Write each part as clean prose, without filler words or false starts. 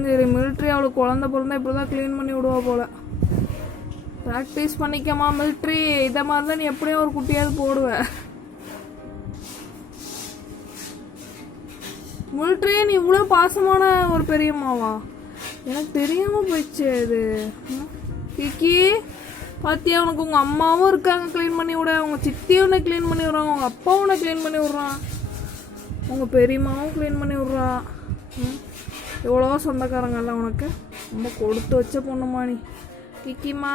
அதான் சரி மிலிட்ரி அவளுக்கு குழந்த பிறந்தா இப்படி தான் க்ளீன் பண்ணி விடுவா போல். ப்ராக்டிஸ் பண்ணிக்கமா மிலிட்ரி, இதை மாதிரி தான் நீ எப்படியும் ஒரு குட்டியாவது போடுவேன். மிலிட்ரி நீ இவ்வளோ பாசமான ஒரு பெரியம்மாவா? எனக்கு தெரியாமல் போயிடுச்சு இது. கிக்கி பாத்தியா, உனக்கு உங்கள் அம்மாவும் இருக்காங்க க்ளீன் பண்ணி விட, உங்கள் சித்தியும் உன்னை க்ளீன் பண்ணி விட்றாங்க, உங்கள் அப்பாவும் உன்னை க்ளீன் பண்ணி விட்றான், உங்கள் பெரியம்மாவும் க்ளீன் பண்ணி விட்றா. எவ்வளோ சொந்தக்காரங்கல்ல உனக்கு. ரொம்ப கொடுத்து வச்ச பொண்ணுமா நீ கிக்கிம்மா.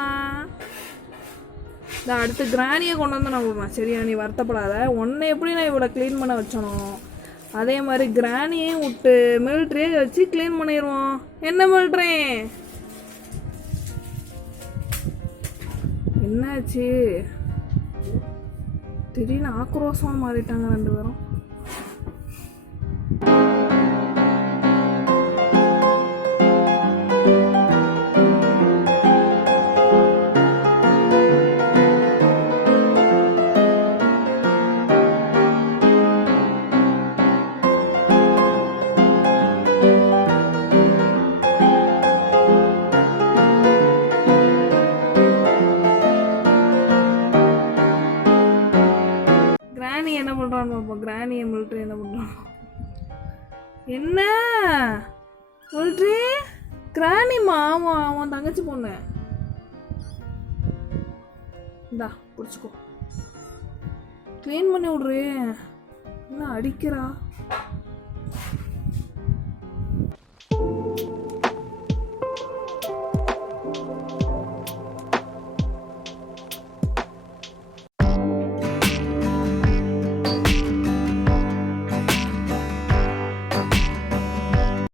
இந்த அடுத்து கிராணியை கொண்டு வந்து நான் விடுறேன் சரியா? நீ வருத்தப்படாத. உன்னை எப்படி நான் இவ்வளோ க்ளீன் பண்ண வச்சனோ அதே மாதிரி கிராணியையும் விட்டு மிலிட்ரியை வச்சு க்ளீன் பண்ணிடுவோம். என்ன மிலிட்ரி, என்னாச்சு? திடீர்னு ஆக்ரோஷமாக மாறிட்டாங்க ரெண்டு பேரும். கிராணி என்ன பண்ணுறான்னு பார்ப்போம். கிராணி மிலிட்ரி என்ன பண்ணுறான்? என்ன மிலிட்ரி? கிராணிம்மா, அவன் தங்கச்சி பொண்ணு. இந்தா பிடிச்சிக்கோ, க்ளீன் பண்ணி விட்ரு. என்ன அடிக்கிறா?